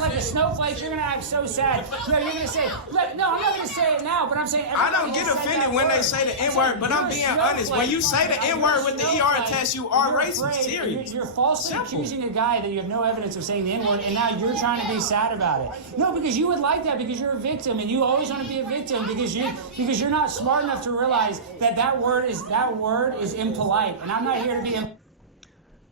act like a snowflake. You're gonna act so sad. No, you're gonna say, look, no, I'm not gonna say it now, but I'm saying. I don't get offended when they say the N-word, but I'm being honest. When you say the N-word with the ER attached, you are racist. Serious. You're falsely accusing a guy that you have no evidence of saying the N-word, and now you're trying to be sad about it. No, because you would like that because you're a victim, and you always want to be a victim because you're not smart enough to realize that word is impolite, and I'm not here to be.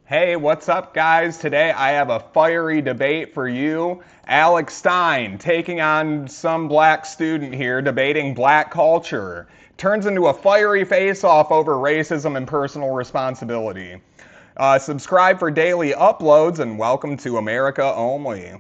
Hey, what's up, guys? Today I have a fiery debate for you. Alex Stein taking on some black student here debating black culture. Turns into a fiery face-off over racism and personal responsibility. Subscribe for daily uploads and welcome to America Only.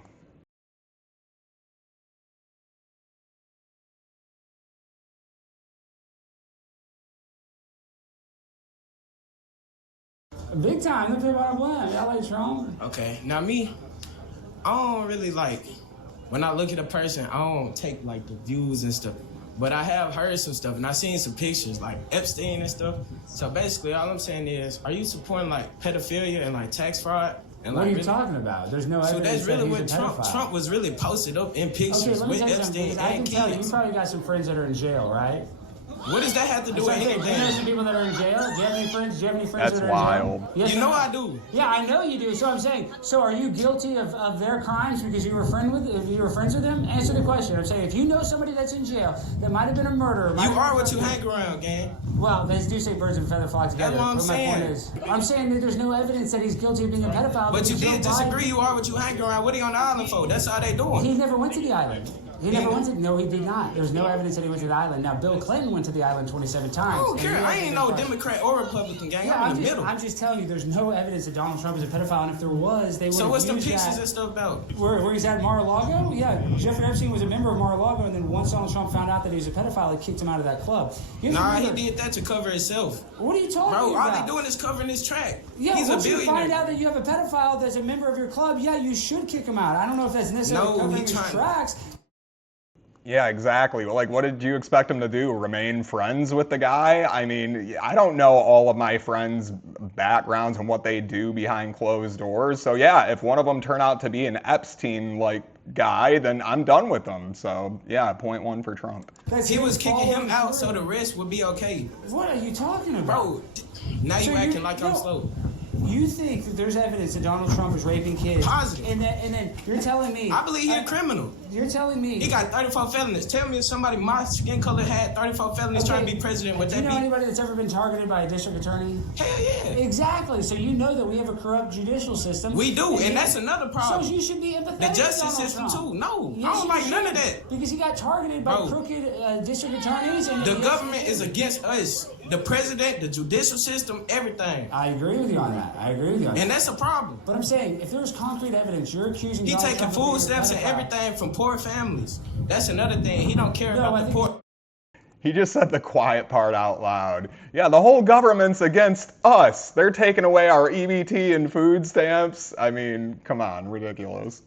Big time. Look at what I blame. Y'all like Trump? Okay, now me, I don't really like, when I look at a person, I don't take like the views and stuff. But I have heard some stuff and I've seen some pictures like Epstein and stuff. So basically all I'm saying is, are you supporting like pedophilia and like tax fraud? And what like, are you talking about? There's no evidence. So that's really that he's what Trump was really posted up in pictures with Epstein I can and tell kids. you probably got some friends that are in jail, right? What does that have to do with anything? Do you know some people that are in jail? Do you have any friends? That's that are in jail? wild. Yes, you know I do. Yeah, I know you do. So I'm saying, so are you guilty of their crimes because you were friends with them? Answer the question. I'm saying, if you know somebody that's in jail that might have been a murderer, you are what you hang around, gang. Well, they do say birds of a feather flock together. That's what I'm saying. My point is, I'm saying that there's no evidence that he's guilty of being a pedophile. But you did disagree. You are what you hang around. What are you on the island for? That's how they doing. He never went to the island. He never went to. No, he did not. There's no evidence that he went to the island. Now, Bill Clinton went to the island 27 times. I don't care. I ain't no Democrat or Republican, gang. Yeah, I'm in the middle. I'm just telling you, there's no evidence that Donald Trump is a pedophile, and if there was, they would. So what's the used pictures that. and stuff about? Where he's at Mar-a-Lago? Yeah, Jeffrey Epstein was a member of Mar-a-Lago, and then once Donald Trump found out that he was a pedophile, he kicked him out of that club. Nah, he did that to cover himself. What are you talking about? Bro, all they doing is covering his track. Yeah, he's once a billionaire. you find out that you have a pedophile that's a member of your club, yeah, you should kick him out. I don't know if that's necessarily covering his tracks. Yeah, exactly. Like, what did you expect him to do? Remain friends with the guy? I mean, I don't know all of my friends' backgrounds and what they do behind closed doors. So yeah, if one of them turn out to be an Epstein-like guy, then I'm done with them. So yeah, point one for Trump. He was kicking him out so the rest would be okay. What are you talking about? Bro, now you acting like I'm slow. You think that there's evidence that Donald Trump is raping kids? Positive. And then you're telling me... I believe he's a criminal. You're telling me... He got 34 felonies. Tell me if somebody my skin color had 34 felonies trying to be president, would that be... Do you know anybody that's ever been targeted by a district attorney? Hell yeah. Exactly. So you know that we have a corrupt judicial system. We do, and that's another problem. So you should be empathetic the justice to system Trump. too. No, yes, I don't like none of that. Because he got targeted by crooked district attorneys. And the government is against us. The president, the judicial system, everything. I agree with you on that. And that's a problem. But I'm saying, if there's concrete evidence, you're accusing He Donald taking Trump food stamps and everything from poor families. That's another thing. He don't care about the poor. He just said the quiet part out loud. Yeah, the whole government's against us. They're taking away our EBT and food stamps. I mean, come on, ridiculous.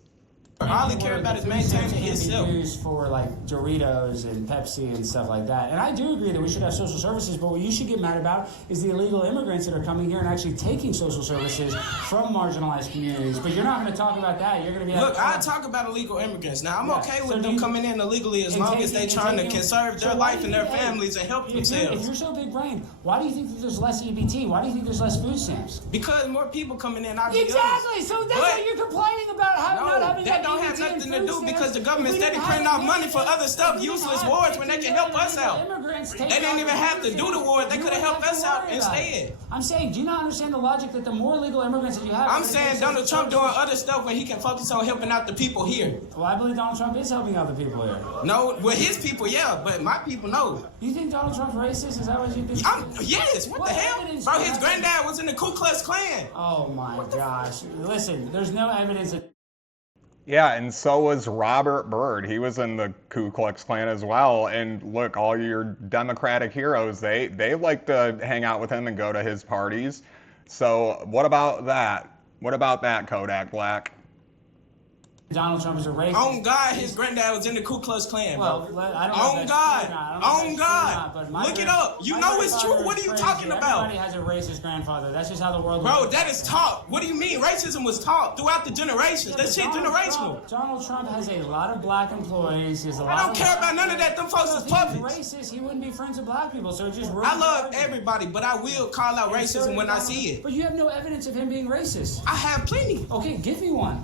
All he care about is maintaining himself. Used for like Doritos and Pepsi and stuff like that. And I do agree that we should have social services, but what you should get mad about is the illegal immigrants that are coming here and actually taking social services from marginalized communities. But you're not going to talk about that. You're going to be look. I talk about illegal immigrants. Now I'm okay with them coming in illegally as long as they trying to conserve their life and their families and help themselves. If you're so big brain, why do you think that there's less EBT? Why do you think there's less food stamps? Because more people coming in. Exactly. So that's what you're complaining about. Not having that don't have nothing to do because the government steady printing off money for other stuff, useless wars when they can help us out. They didn't even have to do the war. They could have helped us out instead. I'm saying, do you not understand the logic that the more illegal immigrants that you have... I'm saying Donald Trump doing other stuff when he can focus on helping out the people here. Well, I believe Donald Trump is helping out the people here. No, with his people, yeah, but my people, no. You think Donald Trump's racist? Is that what you think? Yes, what the hell? Bro, his granddad was in the Ku Klux Klan. Oh my gosh. Listen, there's no evidence that... Yeah, and so was Robert Byrd. He was in the Ku Klux Klan as well. And look, all your Democratic heroes, they like to hang out with him and go to his parties. So what about that? What about that, Kodak Black? Donald Trump is a racist. On God, his granddad was in the Ku Klux Klan, bro. Well, I don't know. On God. Look it up. You know it's true. What are you talking about? Everybody has a racist grandfather. That's just how the world Bro, works. that is taught. What do you mean? Racism was taught throughout the generations. That shit generational. Donald Trump has a lot of black employees. I don't care about none of that. Them folks is If puppets. he was racist, he wouldn't be friends with black people. So it just I love everybody, but I will call out racism when I see it. But you have no evidence of him being racist. I have plenty. Okay, give me one.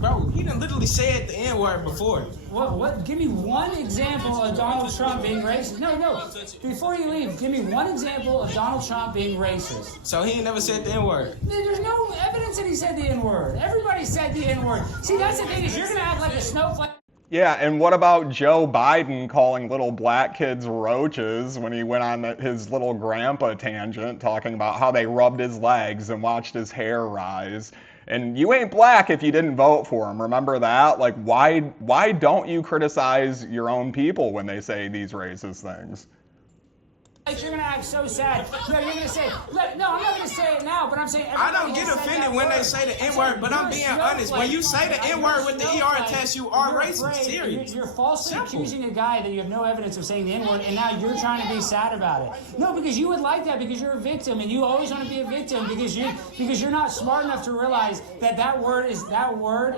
Bro, he done literally said the N-word before. What? Give me one example of Donald Trump being racist. No. Before you leave, give me one example of Donald Trump being racist. So he ain't never said the N-word. There's no evidence that he said the N-word. Everybody said the N-word. See, that's the thing is you're gonna act like a snowflake. Yeah, and what about Joe Biden calling little black kids roaches when he went on his little grandpa tangent talking about how they rubbed his legs and watched his hair rise? And you ain't black if you didn't vote for him. Remember that? Like, why don't you criticize your own people when they say these racist things? You're gonna act so sad. No, you're gonna say, no, I'm not gonna say it now, but I'm saying I don't get offended when they say the N-word, but I'm being honest. When you say the N-word with the ER test, you are racist. Serious. You're falsely accusing a guy that you have no evidence of saying the N-word, and now you're trying to be sad about it. No, because you would like that because you're a victim, and you always want to be a victim because you're not smart enough to realize that word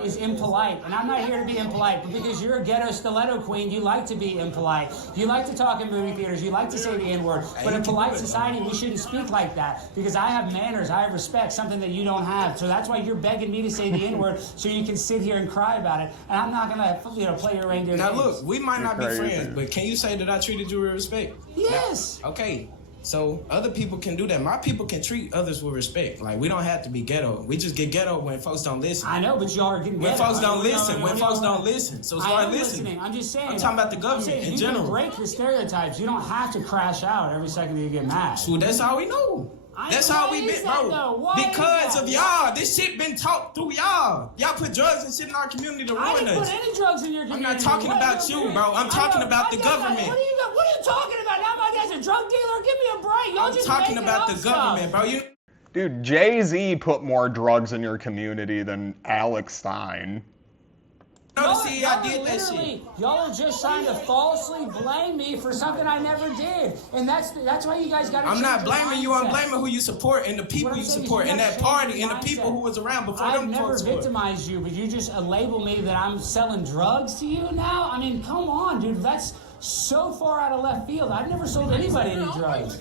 is impolite. And I'm not here to be impolite, but because you're a ghetto stiletto queen, you like to be impolite. You like to talk in movie theaters. You like to say the N-word. But in polite society, we shouldn't speak like that because I have manners, I have respect, something that you don't have. So that's why you're begging me to say the N-word so you can sit here and cry about it. And I'm not gonna, play your reindeer Now games. look, we might not be friends, but can you say that I treated you with respect? Yes. Okay. So other people can do that. My people can treat others with respect. Like, we don't have to be ghetto. We just get ghetto when folks don't listen. I know, but y'all are getting When ghetto. folks don't listen. When Folks don't listen. So start listening. I'm just saying. I'm talking about the government in general. You can break the stereotypes. You don't have to crash out every second that you get mad. So that's all we know. That's how we been, bro. Because of y'all. This shit been taught through y'all. Y'all put drugs and shit in our community to ruin us. I didn't put any drugs in your community. I'm not talking about you, bro. I'm talking about the government. What are you talking about? Now my guy's a drug dealer? Give me a break. Y'all just talking about the government, bro. Dude, Jay-Z put more drugs in your community than Alex Stein. See, I did that shit. Y'all are just trying to falsely blame me for something I never did. And that's why you guys got to I'm not blaming you. I'm blaming who you support and the people you support and that party and the people who was around before them folks. I've never victimized you, but you just label me that I'm selling drugs to you now? I mean, come on, dude. That's so far out of left field. I've never sold anybody any drugs.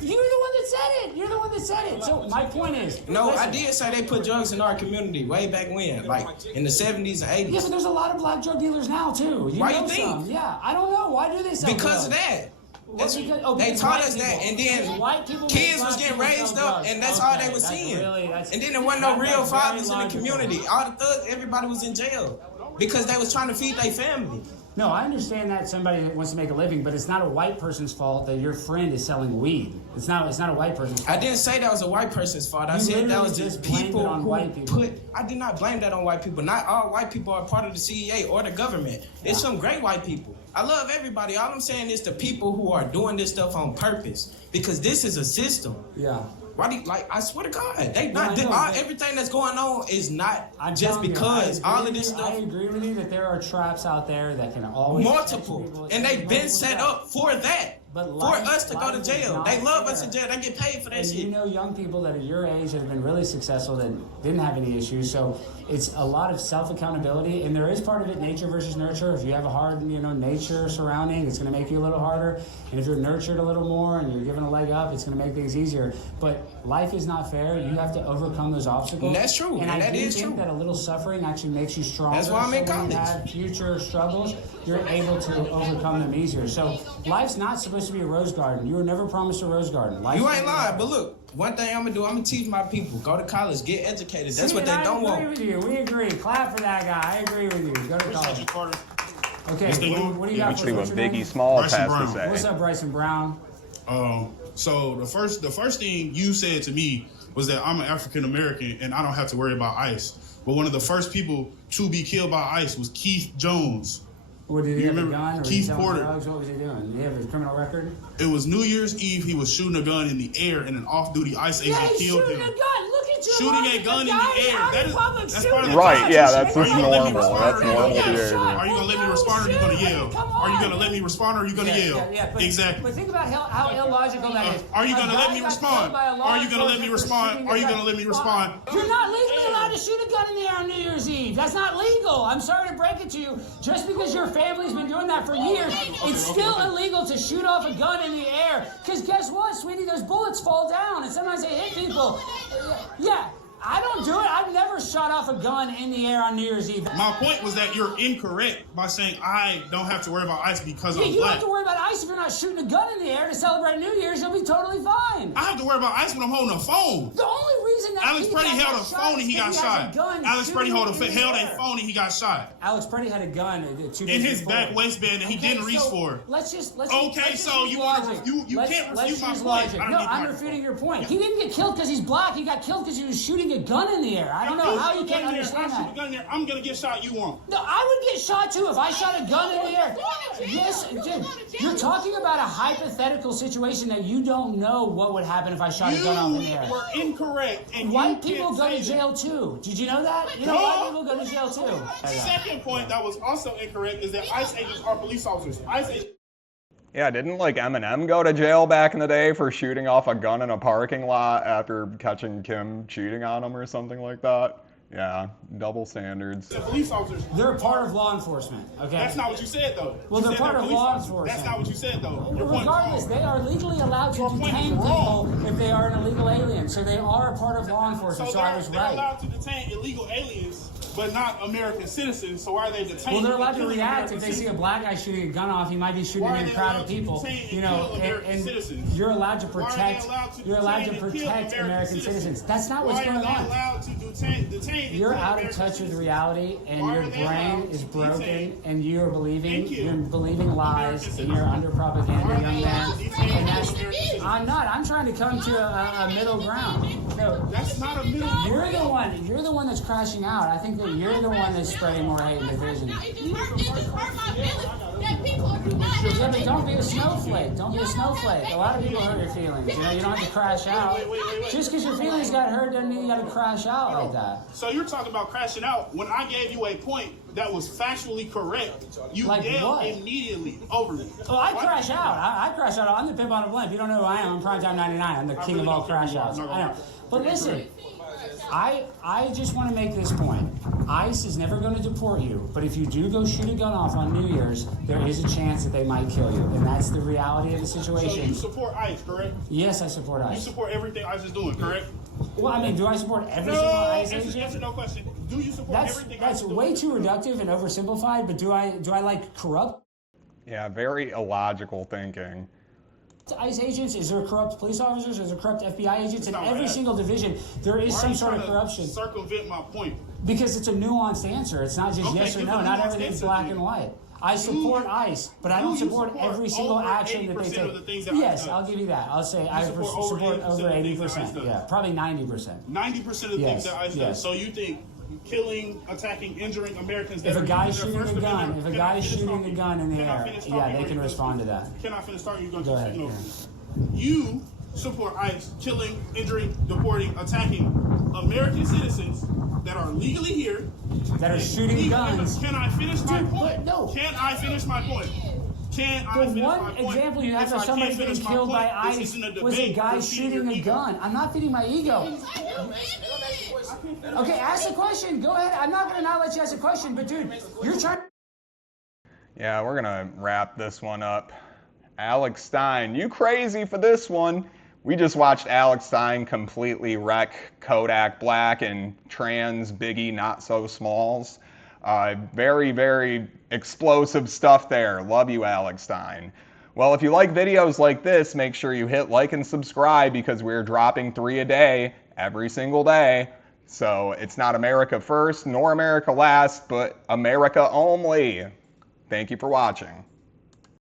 You're the one that said it. You're the one that said it. So my point is... No, listen. I did say they put drugs in our community way back when, like in the 70s and 80s. Yeah, but there's a lot of black drug dealers now, too. Why you think? Some. Yeah, I don't know. Why do they sell Because of that. They taught us that, and then kids was getting raised up, and that's all they was seeing. And then there wasn't no real fathers in the community. All the thugs, everybody was in jail because they was trying to feed their family. No, I understand that somebody wants to make a living, but it's not a white person's fault that your friend is selling weed. It's not a white person's fault. I didn't say that was a white person's fault. I said that was just people who put... I did not blame that on white people. Not all white people are part of the CEA or the government. There's some great white people. I love everybody. All I'm saying is the people who are doing this stuff on purpose. Because this is a system. Yeah. Why do you, I swear to God, everything that's going on is not just because all of this stuff. I agree with you that there are traps out there that can always multiple, and they've been set up for that. For us to go to jail. They love us in jail. They get paid for that shit. You know young people that are your age that have been really successful that didn't have any issues. So it's a lot of self-accountability. And there is part of it nature versus nurture. If you have a hard, nature surrounding, it's going to make you a little harder. And if you're nurtured a little more and you're given a leg up, it's going to make things easier. But life is not fair. You have to overcome those obstacles. And that's true. And I is think true. that a little suffering actually makes you stronger. That's why I'm in college. When you have future struggles, you're able to overcome them easier. So life's not supposed to be a rose garden. You were never promised a rose garden. You ain't lying, but look, one thing I'm gonna teach my people: go to college, get educated. That's what they don't want. I agree with you. We agree. Clap for that guy. I agree with you. Go to college. Okay. What do you got for us? What Biggie Smalls has to say. What's up, Bryson Brown? So the first thing you said to me was that I'm an African American and I don't have to worry about ICE. But one of the first people to be killed by ICE was Keith Jones. What, did he have a gun? Or Keith Porter. Drugs? What was he doing? Did he have a criminal record? It was New Year's Eve. He was shooting a gun in the air and an off-duty ICE agent killed him. Yeah, he's shooting a gun. Look get you shooting a gun in the air. That's part of the Right, context. yeah, that's Are just you gonna let me normal. respond That's or are you gonna normal yell? behavior. Are you gonna let me respond or are you gonna yell? Come Are you on. gonna let me respond or are you gonna yell? But, Exactly. But think about how illogical that is. Are you A gonna guy let me got respond? killed by a law Are you gonna let me enforcement for respond? shooting Are a you gun. gonna let me respond? You're not legally allowed to shoot a gun in the air on New Year's Eve. That's not legal. I'm sorry to break it to you. Just because your family's been doing that for years, it's still illegal to shoot off a gun in the air. Because guess what, sweetie? Those bullets fall down, and sometimes they hit people. Yeah. I don't do it. I've never shot off a gun in the air on New Year's Eve. My point was that you're incorrect by saying I don't have to worry about ICE because I'm You don't black. have to worry about ICE if you're not shooting a gun in the air to celebrate New Year's. You'll be totally fine. I have to worry about ICE when I'm holding a phone. The only reason that Alex kid Preddy got held a shot phone and is he got because has shot. a gun Alex Preddy shooting held in the a air. phone and he got shot. Alex Preddy had a gun 2 days In his before. back waistband that he didn't reach for. Let's just Okay, so use you wanna logic. you can't Let's refute my use point. logic. I don't No, need I'm microphone. refuting your point. He didn't get killed because he's black. He got killed because he was shooting a gun in the air. I don't know how you can't understand I shoot a that. gun in there. I'm gonna get shot. You won't. No, I would get shot too if I shot a gun in the air. Yes, dude, you're talking about a hypothetical situation that you don't know what would happen if I shot a gun off in the air. You were incorrect. And White you people can't go to say that. jail too. Did you know that? You know, white people go to jail too. Second point that was also incorrect is that ICE agents are police officers. ICE agents. Yeah, didn't like Eminem go to jail back in the day for shooting off a gun in a parking lot after catching Kim cheating on him or something like that? Yeah, double standards. The police officers. They're a part of law enforcement, okay? That's not what you said, though. Well, You they're said part of police law officers. enforcement. That's not what you said, though. Your point is Regardless, wrong. they are legally allowed to Your point is detain wrong. people if they are an illegal alien. So they are a part of law enforcement. So I was they're right. allowed to detain illegal aliens, but not American citizens. So why are they detaining? Well, they're allowed and to killing react American if they see a citizens? black guy shooting a gun off. He might be shooting Why are in a they crowd allowed of to people. detain and You know, kill American citizens? you're allowed to Why are they protect. allowed to You're allowed to detain and kill protect American citizens. That's not what's Why going are they on. allowed to detain and You're kill out of American touch with citizens? reality, and Why your are they brain allowed is to broken, detain and you are believing and kill you're believing lies, American and you're under propaganda, Why are they young allowed man. to detain And that's American citizens? I'm not. I'm trying to come to a middle ground. No, That's not a middle. you're the one. You're the one that's crashing out. I think that you're the one that's spreading more hate and division. Yeah, but don't be a snowflake. Don't be a snowflake. A lot of people hurt your feelings. You know, you don't have to crash out. Wait. Just because your feelings got hurt doesn't mean you got to crash out like that. So you're talking about crashing out. When I gave you a point that was factually correct, you Like yelled what? immediately over me. Well, I crash out. I crash out. I'm the pimp on the blimp. You don't know who I am. I'm Primetime 99. I'm the king really of all don't care who crash you are. outs. I'm not I gonna know. But listen, I just want to make this point. ICE is never going to deport you, but if you do go shoot a gun off on New Year's, there is a chance that they might kill you, and that's the reality of the So situation. you support ICE, correct? Yes, I support You ICE. support everything ICE is doing, correct? Well, I mean, do I support every No, single ICE answer agent? no question. Do you support everything That's ICE is way doing? too reductive and oversimplified. But do I like corrupt Yeah, very illogical thinking. ICE agents? Is there corrupt police officers? Is there corrupt FBI agents? In No, every man. single division, there is Why are some you sort of trying to corruption. circumvent my point. Because it's a nuanced answer. It's not just Okay, yes or give no. a Not nuanced everything's answer black then. and white. I support ICE, but I don't Do you support support every single over action that they 80% take. of the things that ICE Yes, does? I'll give you that. I'll say I support support over 80% over of the things that 80%. ICE does? Yeah, probably 90%. 90% of the things Yes, that ICE yes. does. So you think killing, attacking, injuring Americans that If a are guy's using their shooting a First gun, Amendment- if a Can I guy's finish shooting a talking? gun in the Can I air, finish yeah, talking they or can you respond to gonna- that. Can I finish talking? You're going Go to ahead, take over. yeah. You support ICE killing, injuring, deporting, attacking American citizens that are legally here. That are shooting guns. Can I finish my Dude, point? no. Can I finish my point? Can I The finish one my point? example you have If of I somebody can't getting finish my killed by point, this ICE isn't a was a debate. guy You're feeding shooting your a ego. gun. I'm not feeding my ego. Okay, ask the question. Go ahead. I'm not going to not let you ask a question, but dude, you're trying. Yeah, we're gonna wrap this one up. Alex Stein, you crazy for this one. We just watched Alex Stein completely wreck Kodak Black and trans Biggie Not So Smalls. Very, very explosive stuff there. Love you, Alex Stein. Well, if you like videos like this, make sure you hit like and subscribe because we're dropping 3 a day every single day. So it's not America first nor America last, but America only. Thank you for watching.